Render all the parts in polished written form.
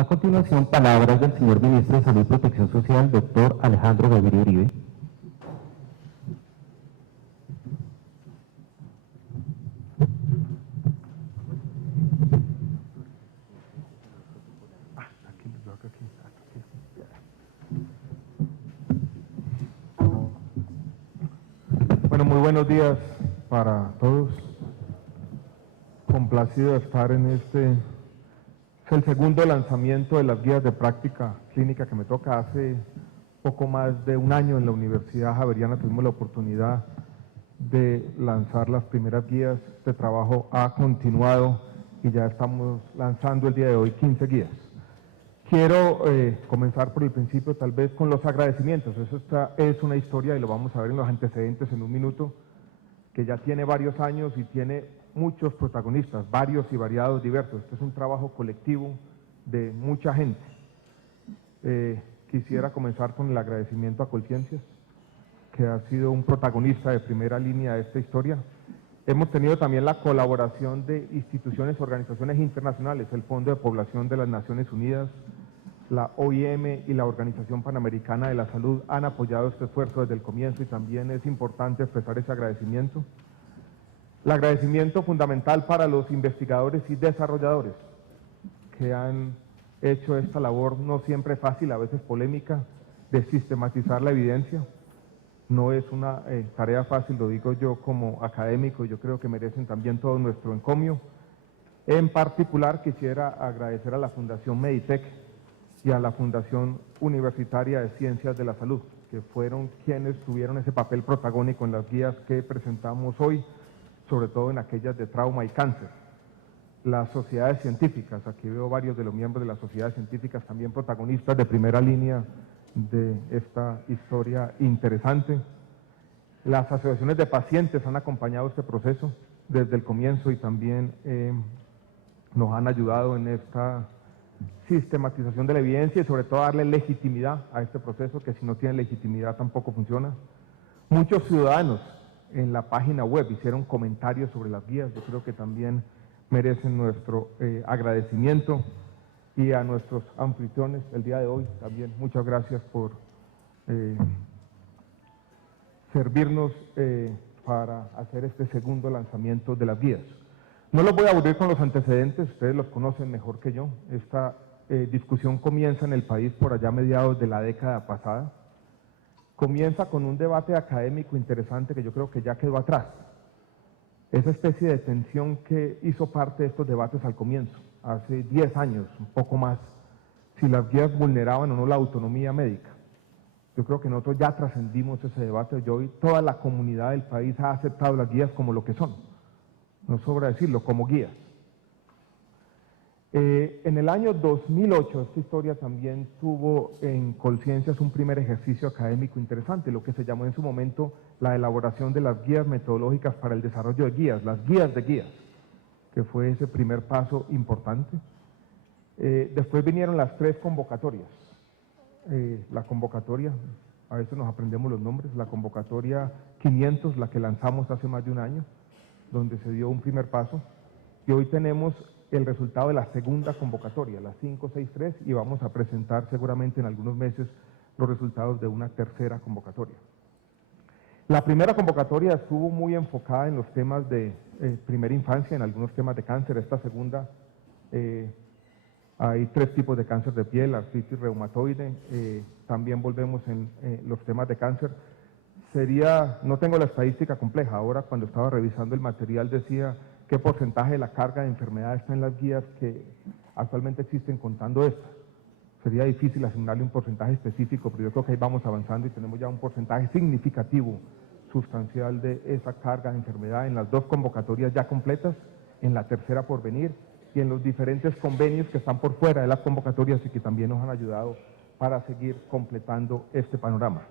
A continuación, palabras del señor Ministro de Salud y Protección Social, doctor Alejandro Gaviria Uribe. Bueno, muy buenos días para todos. Complacido de estar en este, es el segundo lanzamiento de las guías de práctica clínica que me toca. Hace poco más de un año en la Universidad Javeriana tuvimos la oportunidad de lanzar las primeras guías. Este trabajo ha continuado y ya estamos lanzando el día de hoy 15 guías. Quiero comenzar por el principio, tal vez con los agradecimientos. Esta es una historia, y lo vamos a ver en los antecedentes en un minuto, que ya tiene varios años y tiene muchos protagonistas, varios y variados, diversos. Este es un trabajo colectivo de mucha gente. Quisiera comenzar con el agradecimiento a Colciencias, que ha sido un protagonista de primera línea de esta historia. Hemos tenido también la colaboración de instituciones, organizaciones internacionales, el Fondo de Población de las Naciones Unidas, la OIM y la Organización Panamericana de la Salud han apoyado este esfuerzo desde el comienzo y también es importante expresar ese agradecimiento. El agradecimiento fundamental para los investigadores y desarrolladores que han hecho esta labor no siempre fácil, a veces polémica, de sistematizar la evidencia. No es una tarea fácil, lo digo yo como académico, yo creo que merecen también todo nuestro encomio. En particular quisiera agradecer a la Fundación Meditec y a la Fundación Universitaria de Ciencias de la Salud, que fueron quienes tuvieron ese papel protagónico en las guías que presentamos hoy, sobre todo en aquellas de trauma y cáncer. Las sociedades científicas, aquí veo varios de los miembros de las sociedades científicas también protagonistas de primera línea de esta historia interesante. Las asociaciones de pacientes han acompañado este proceso desde el comienzo y también nos han ayudado en esta sistematización de la evidencia y sobre todo darle legitimidad a este proceso, que si no tiene legitimidad tampoco funciona. Muchos ciudadanos en la página web hicieron comentarios sobre las guías, yo creo que también merecen nuestro agradecimiento. Y a nuestros anfitriones el día de hoy también muchas gracias por servirnos para hacer este segundo lanzamiento de las guías. No los voy a aburrir con los antecedentes, ustedes los conocen mejor que yo. Esta discusión comienza en el país por allá a mediados de la década pasada. Comienza con un debate académico interesante que yo creo que ya quedó atrás. Esa especie de tensión que hizo parte de estos debates al comienzo, hace 10 años, un poco más, si las guías vulneraban o no la autonomía médica. Yo creo que nosotros ya trascendimos ese debate y hoy toda la comunidad del país ha aceptado las guías como lo que son, no sobra decirlo, como guías. En el año 2008, esta historia también tuvo en Colciencias un primer ejercicio académico interesante, lo que se llamó en su momento la elaboración de las guías metodológicas para el desarrollo de guías, las guías de guías, que fue ese primer paso importante. Después vinieron las 3 convocatorias. La convocatoria, a veces nos aprendemos los nombres, la convocatoria 500, la que lanzamos hace más de un año, donde se dio un primer paso, y hoy tenemos el resultado de la segunda convocatoria, la 563, y vamos a presentar seguramente en algunos meses los resultados de una tercera convocatoria. La primera convocatoria estuvo muy enfocada en los temas de primera infancia, en algunos temas de cáncer. Esta segunda, hay 3 tipos de cáncer de piel, artritis reumatoide, también volvemos en los temas de cáncer. No tengo la estadística compleja, ahora cuando estaba revisando el material decía qué porcentaje de la carga de enfermedad está en las guías que actualmente existen contando esto. Sería difícil asignarle un porcentaje específico, pero yo creo que ahí vamos avanzando y tenemos ya un porcentaje significativo, sustancial de esa carga de enfermedad en las 2 convocatorias ya completas, en la tercera por venir y en los diferentes convenios que están por fuera de las convocatorias y que también nos han ayudado para seguir completando este panorama.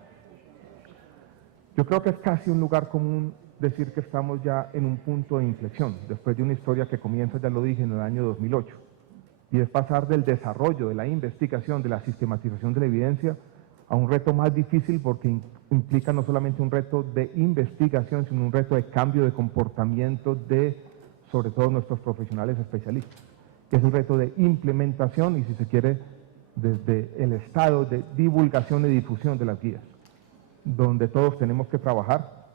Yo creo que es casi un lugar común decir que estamos ya en un punto de inflexión, después de una historia que comienza, ya lo dije, en el año 2008, y es pasar del desarrollo, de la investigación, de la sistematización de la evidencia, a un reto más difícil porque implica no solamente un reto de investigación, sino un reto de cambio de comportamiento de, sobre todo, nuestros profesionales especialistas. es el reto de implementación y, si se quiere, desde el estado de divulgación y difusión de las guías, donde todos tenemos que trabajar.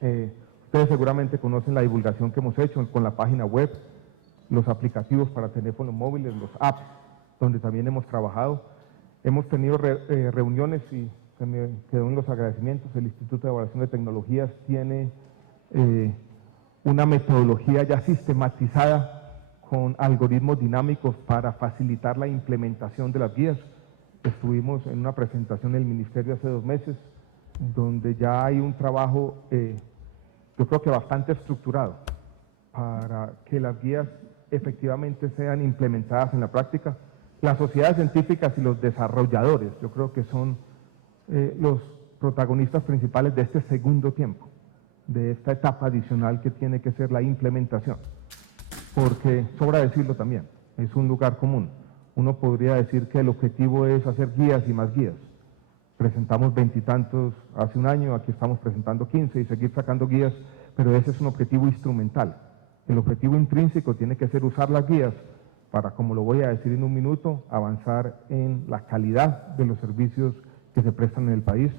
Ustedes seguramente conocen la divulgación que hemos hecho con la página web, los aplicativos para teléfonos móviles, los apps, donde también hemos trabajado. Hemos tenido reuniones y se me quedó en los agradecimientos. El Instituto de Evaluación de Tecnologías tiene una metodología ya sistematizada con algoritmos dinámicos para facilitar la implementación de las guías. Estuvimos en una presentación en el Ministerio hace 2 meses, donde ya hay un trabajo, yo creo que bastante estructurado, para que las guías efectivamente sean implementadas en la práctica. Las sociedades científicas y los desarrolladores, yo creo que son los protagonistas principales de este segundo tiempo, de esta etapa adicional que tiene que ser la implementación. Porque, sobra decirlo también, es un lugar común. Uno podría decir que el objetivo es hacer guías y más guías. Presentamos 20 y tantos hace un año, aquí estamos presentando 15 y seguir sacando guías, pero ese es un objetivo instrumental. El objetivo intrínseco tiene que ser usar las guías para, como lo voy a decir en un minuto, avanzar en la calidad de los servicios que se prestan en el país,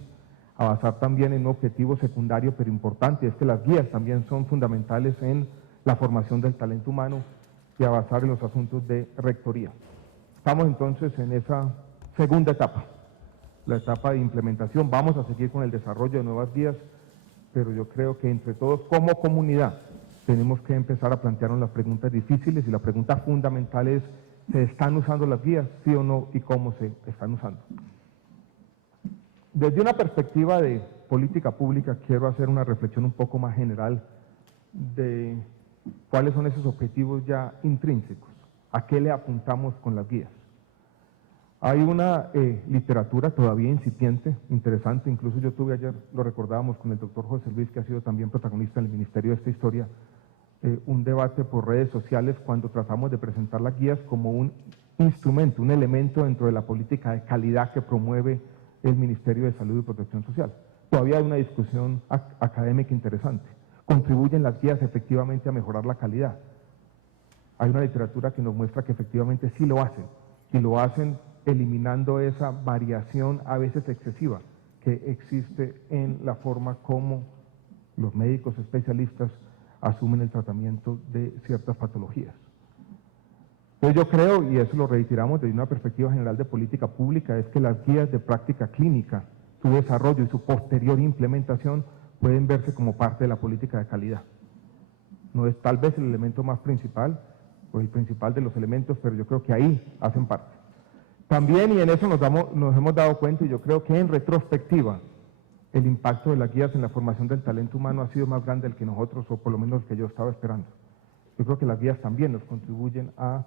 avanzar también en un objetivo secundario pero importante, es que las guías también son fundamentales en la formación del talento humano y avanzar en los asuntos de rectoría. Estamos entonces en esa segunda etapa, la etapa de implementación. Vamos a seguir con el desarrollo de nuevas guías, pero yo creo que entre todos como comunidad tenemos que empezar a plantearnos las preguntas difíciles, y la pregunta fundamental es: ¿se están usando las guías, sí o no, y cómo se están usando? Desde una perspectiva de política pública quiero hacer una reflexión un poco más general de cuáles son esos objetivos ya intrínsecos, a qué le apuntamos con las guías. Hay una literatura todavía incipiente, interesante, incluso yo tuve ayer, lo recordábamos con el doctor José Luis, que ha sido también protagonista en el Ministerio de esta historia, un debate por redes sociales cuando tratamos de presentar las guías como un instrumento, un elemento dentro de la política de calidad que promueve el Ministerio de Salud y Protección Social. Todavía hay una discusión académica interesante. ¿Contribuyen las guías efectivamente a mejorar la calidad? Hay una literatura que nos muestra que efectivamente sí lo hacen, y lo hacen eliminando esa variación a veces excesiva que existe en la forma como los médicos especialistas asumen el tratamiento de ciertas patologías. Entonces yo creo, y eso lo reiteramos desde una perspectiva general de política pública, es que las guías de práctica clínica, su desarrollo y su posterior implementación pueden verse como parte de la política de calidad. No es tal vez el elemento más principal, o el principal de los elementos, pero yo creo que ahí hacen parte. También, y en eso nos hemos dado cuenta, y yo creo que en retrospectiva, el impacto de las guías en la formación del talento humano ha sido más grande del que nosotros, o por lo menos el que yo estaba esperando. Yo creo que las guías también nos contribuyen a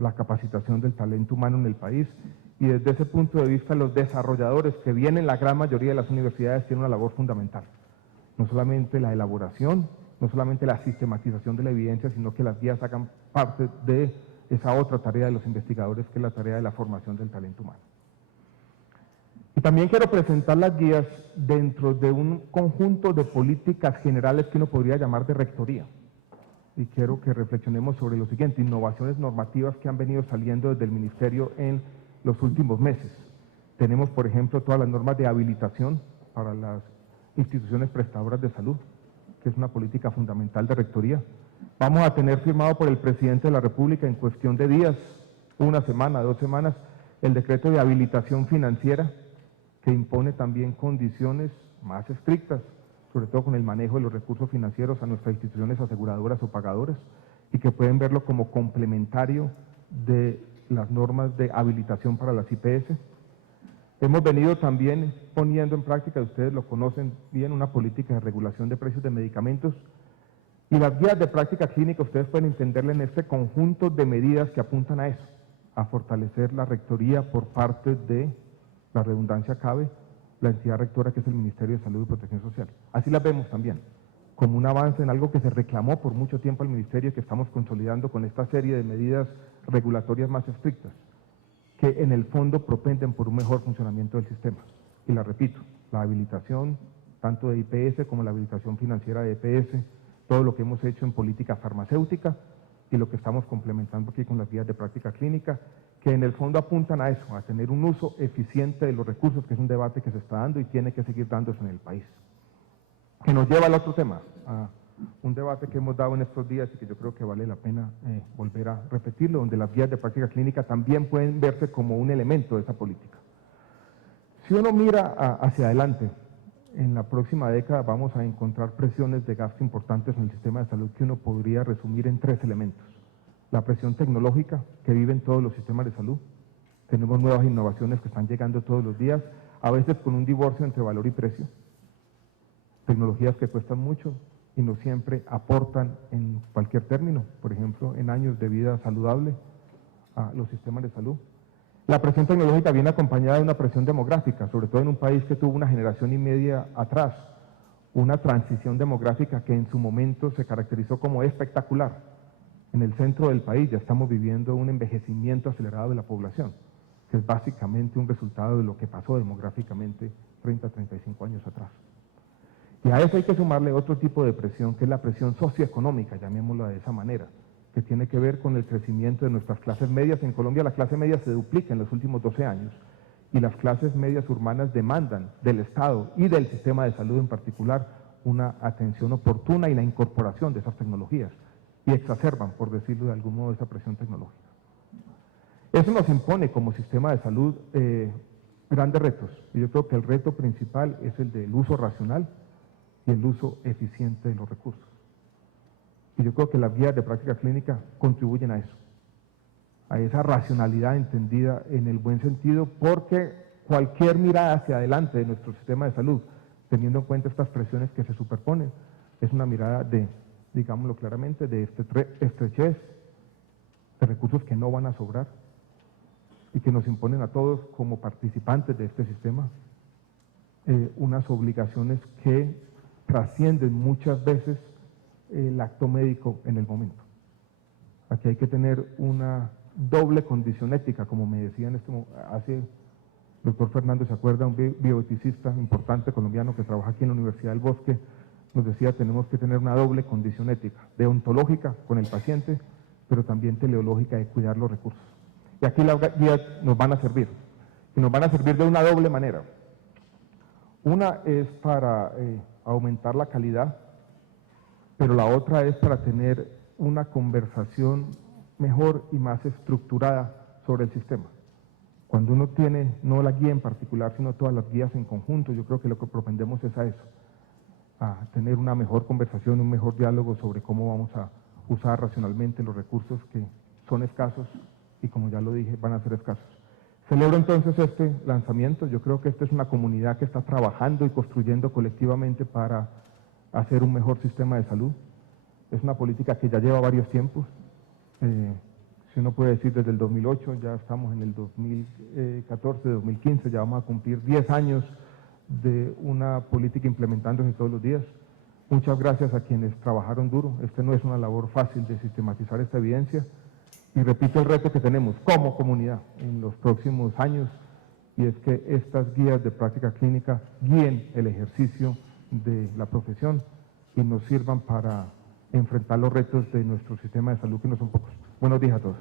la capacitación del talento humano en el país, y desde ese punto de vista los desarrolladores, que vienen la gran mayoría de las universidades, tienen una labor fundamental. No solamente la elaboración, no solamente la sistematización de la evidencia, sino que las guías hagan parte de esa otra tarea de los investigadores, que es la tarea de la formación del talento humano. Y también quiero presentar las guías dentro de un conjunto de políticas generales que uno podría llamar de rectoría. Y quiero que reflexionemos sobre lo siguiente: innovaciones normativas que han venido saliendo desde el Ministerio en los últimos meses. Tenemos, por ejemplo, todas las normas de habilitación para las instituciones prestadoras de salud, que es una política fundamental de rectoría. Vamos a tener firmado por el presidente de la República en cuestión de días, 1 semana, 2 semanas, el decreto de habilitación financiera, que impone también condiciones más estrictas, sobre todo con el manejo de los recursos financieros a nuestras instituciones aseguradoras o pagadoras, y que pueden verlo como complementario de las normas de habilitación para las IPS. Hemos venido también poniendo en práctica, ustedes lo conocen bien, una política de regulación de precios de medicamentos, y las guías de práctica clínica ustedes pueden entenderle en este conjunto de medidas que apuntan a eso, a fortalecer la rectoría por parte de, la redundancia cabe, la entidad rectora, que es el Ministerio de Salud y Protección Social. Así las vemos también, como un avance en algo que se reclamó por mucho tiempo al Ministerio, que estamos consolidando con esta serie de medidas regulatorias más estrictas, que en el fondo propenden por un mejor funcionamiento del sistema. Y la repito, la habilitación tanto de IPS como la habilitación financiera de EPS, todo lo que hemos hecho en política farmacéutica, y lo que estamos complementando aquí con las guías de práctica clínica, que en el fondo apuntan a eso, a tener un uso eficiente de los recursos, que es un debate que se está dando y tiene que seguir dándose en el país. Que nos lleva al otro tema, a un debate que hemos dado en estos días y que yo creo que vale la pena volver a repetirlo, donde las guías de práctica clínica también pueden verse como un elemento de esa política. Si uno mira hacia adelante, en la próxima década vamos a encontrar presiones de gasto importantes en el sistema de salud que uno podría resumir en 3 elementos. La presión tecnológica que viven todos los sistemas de salud. Tenemos nuevas innovaciones que están llegando todos los días, a veces con un divorcio entre valor y precio. Tecnologías que cuestan mucho y no siempre aportan en cualquier término, por ejemplo, en años de vida saludable a los sistemas de salud. La presión tecnológica viene acompañada de una presión demográfica, sobre todo en un país que tuvo una generación y media atrás, una transición demográfica que en su momento se caracterizó como espectacular. En el centro del país ya estamos viviendo un envejecimiento acelerado de la población, que es básicamente un resultado de lo que pasó demográficamente 30, 35 años atrás. Y a eso hay que sumarle otro tipo de presión, que es la presión socioeconómica, llamémosla de esa manera, que tiene que ver con el crecimiento de nuestras clases medias. En Colombia la clase media se duplica en los últimos 12 años y las clases medias urbanas demandan del Estado y del sistema de salud en particular una atención oportuna y la incorporación de esas tecnologías y exacerban, por decirlo de algún modo, esa presión tecnológica. Eso nos impone como sistema de salud grandes retos y yo creo que el reto principal es el del uso racional y el uso eficiente de los recursos. Y yo creo que las guías de práctica clínica contribuyen a eso, a esa racionalidad entendida en el buen sentido, porque cualquier mirada hacia adelante de nuestro sistema de salud, teniendo en cuenta estas presiones que se superponen, es una mirada de, digámoslo claramente, de estrechez, de recursos que no van a sobrar y que nos imponen a todos como participantes de este sistema unas obligaciones que trascienden muchas veces el acto médico en el momento. Aquí hay que tener una doble condición ética, como me decía hace el doctor Fernando, ¿se acuerda? Un bioeticista importante colombiano que trabaja aquí en la Universidad del Bosque, nos decía, tenemos que tener una doble condición ética, deontológica con el paciente, pero también teleológica de cuidar los recursos. Y aquí las guías nos van a servir, y nos van a servir de una doble manera. Una es para aumentar la calidad, pero la otra es para tener una conversación mejor y más estructurada sobre el sistema. Cuando uno tiene, no la guía en particular, sino todas las guías en conjunto, yo creo que lo que propendemos es a eso, a tener una mejor conversación, un mejor diálogo sobre cómo vamos a usar racionalmente los recursos que son escasos y, como ya lo dije, van a ser escasos. Celebro entonces este lanzamiento. Yo creo que esta es una comunidad que está trabajando y construyendo colectivamente para hacer un mejor sistema de salud. Es una política que ya lleva varios tiempos. Si uno puede decir desde el 2008, ya estamos en el 2014, 2015, ya vamos a cumplir 10 años de una política implementándose todos los días. Muchas gracias a quienes trabajaron duro. Este no es una labor fácil de sistematizar esta evidencia. Y repito el reto que tenemos como comunidad en los próximos años, y es que estas guías de práctica clínica guíen el ejercicio de la profesión y nos sirvan para enfrentar los retos de nuestro sistema de salud, que no son pocos. Buenos días a todos.